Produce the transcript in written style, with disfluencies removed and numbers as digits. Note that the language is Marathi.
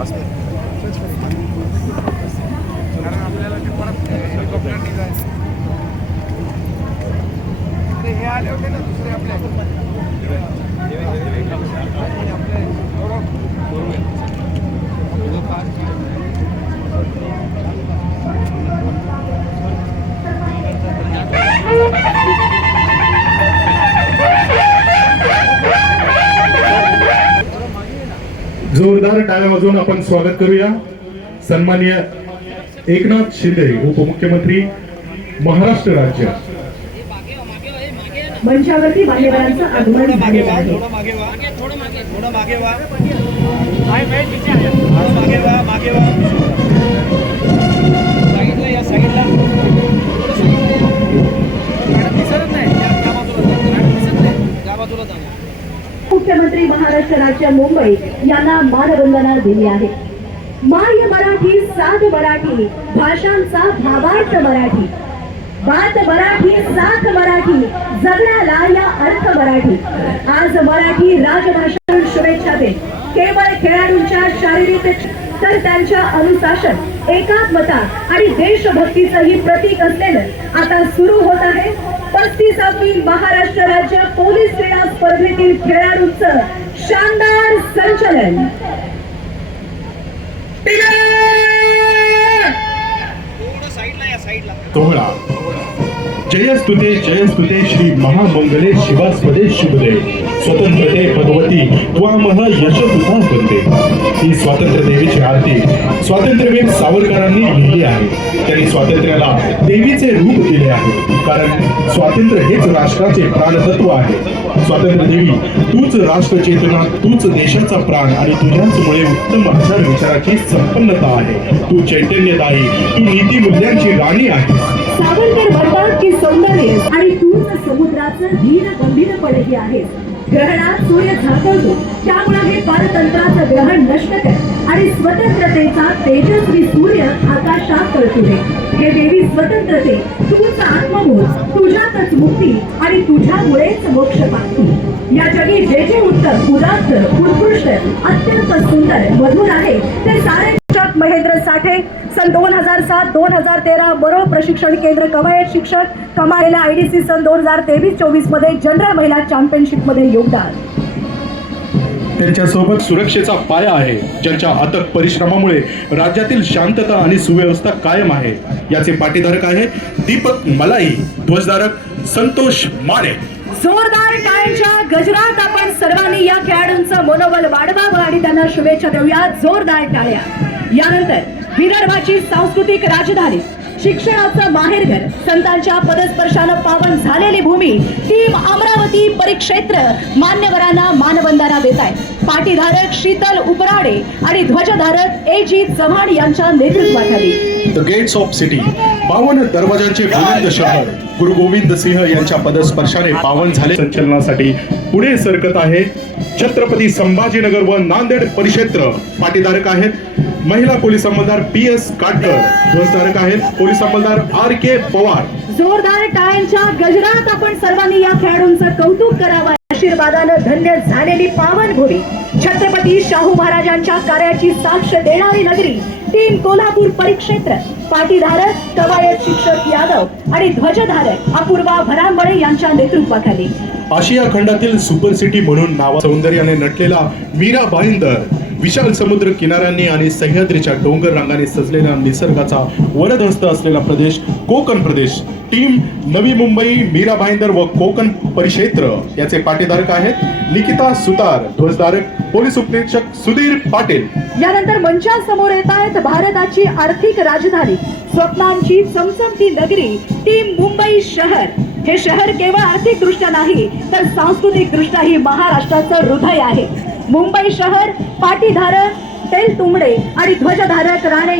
कारण आपल्याला ते परत हेलिकॉप्टरनी जायचं. हे आले होते ना दुसरे आपले जोरदार टाळ्या वाजवून आपण स्वागत करूया सन्माननीय एकनाथ शिंदे उपमुख्यमंत्री महाराष्ट्र राज्य. मंचावरती मान्यवरांचं आगमन झालेलं आहे. मुख्यमंत्री महाराष्ट्र राज्य मुंबई यांना मानवंदना दिली आहे. माय मराठी, साध मराठी, भाषांचा भावार्थ मराठी, बात मराठी, साथ मराठी, जगण्याला या अर्थ मराठी. आज मराठी राजभाषा शुभेच्छा दे. केवळ खेळाडूंच्या शारीरिक तर त्यांच्या अनुशासन, एकात्मता आणि देशभक्तीचंही प्रतीक असलेलं आता सुरू होत आहे 35वी महाराष्ट्र राज्य पोलीस क्रीडा स्पर्धेतील खेळाडूंचं शानदार संचलन. कोहळा जयस्तुते श्री महामंगले शिवास्पदे शुभदे स्वतंत्रते पदवती त्वामह यशोतुता वंदे. ही स्वातंत्र्य देवीची आरती स्वातंत्र्यवीर सावरकरांनी लिहिली आहे. त्यांनी स्वातंत्र्याला देवीचे रूप दिले आहे, कारण स्वातंत्र्य हेच राष्ट्राचे प्राणतत्व आहे. स्वातंत्र्य देवी तूच राष्ट्र चेतना, तूच देशाचा प्राण आणि तुझ्याचमुळे उत्तम आचार विचाराची संपन्नता आहे. तू चैतन्यदायी, तू नीती मूल्यांची राणी आहे. सावरकर म्हणतात की सौंदर्य आणि तूच समुद्राचं धीर गंभीरपणेही आहे. ग्रहणात सूर्य झाकवतो, त्यामुळे हे पारतंत्राचं ग्रहण नष्ट कर आणि स्वतंत्रतेचा तेजस्वी सूर्य आकाशात कळतो दे. हे देवी स्वतंत्रते, तुझा आत्मबोध, तुझ्यातच मुक्ती आणि तुझ्यामुळेच मोक्ष प्राप्ती. या जगी जे जे उत्तम, उदात्त, उत्कृष्ट, अत्यंत सुंदर, मधुर आहे ते सारे महेंद्र साठे सन 2007-2013 बरो प्रशिक्षण केंद्र कवायत शिक्षक कमालेला IDC सन 2023-24 मध्ये जनरल महिला चॅम्पियनशिप मध्ये योगदान. त्यांच्यासोबत सुरक्षेचा पाया आहे, ज्यांच्या अथक परिश्रमामुळे राज्यातील शांतता आणि सुव्यवस्था कायम आहे. याचे पाठीधारक आहे दीपक मलाई, ध्वजधारक संतोष माने. जोरदार टाळ्यांच्या गजरात आपण सर्वांनी या खेळाडूंचं मनोबल वाढवावं आणि त्यांना शुभेच्छा देऊया. जोरदार टाळ्या. यानंतर विदर्भाची सांस्कृतिक राजधानी, शिक्षणाचं माहेरघर, संतांच्या पदस्पर्शानं पावन झालेली भूमी टीम अमरावती परिक्षेत्र मान्यवरांना मानवंदना देत आहे. पाटीधारक शीतल उपराडे आणि ध्वजधारक AG चव्हाण यांच्या नेतृत्वाखाली द गेट्स ऑफ सिटी, 52 दरवाजांचे बुलंद शहर, गुरु गोविंद सिंह यांच्या पदस्पर्शाने पावन झाले. संचलनासाठी पुढे सरकत आहे छत्रपती संभाजीनगर व नांदेड परिक्षेत्र. पाटीधारक आहेत महिला पोलीस अंमलदार PS काटकर, ध्वजधारक आहेत पोलीस अंमलदार RK पवार. जोरदार टाळ्यांच्या गजरात आपण सर्वांनी या खेळाडूंचं कौतुक करावं. आशीर्वादानं धन्य झालेली पावन भूमी, छत्रपती शाहू महाराजांच्या कार्याची साक्ष देणारी नगरी टीम कोल्हापूर परिक्षेत्र. पाटीधारक कवायत शिक्षक यादव आणि ध्वजधारक अपूर्वा भरांबळे यांच्या नेतृत्वाखाली आशिया खंडातील सुपर सिटी म्हणून नावा सौंदर्याने नटलेला मीरा भाईंदर, विशाल समुद्र किनाऱ्यांनी आणि सह्याद्रीच्या डोंगर रांगाने सजलेला निसर्गाचा वरदहस्त असलेला प्रदेश कोकण प्रदेश. टीम नवी मुंबई, मीरा भाईंदर व कोकण परिक्षेत्र याचे पाटीधारक आहेत निकिता सुतार, ध्वजधारक पोलीस उपनिरीक्षक सुधीर पाटील. यानंतर मंचासमोर येत आहेत भारताची आर्थिक राजधानी, स्वप्नांची चमचमती नगरी टीम मुंबई शहर. हे शहर केवळ आर्थिक दृष्ट्या नाही तर सांस्कृतिक दृष्ट्याही महाराष्ट्राचं हृदय आहे. मुंबई शहर पाटीधारक तेलतुंबडे आणि ध्वजधारक राणे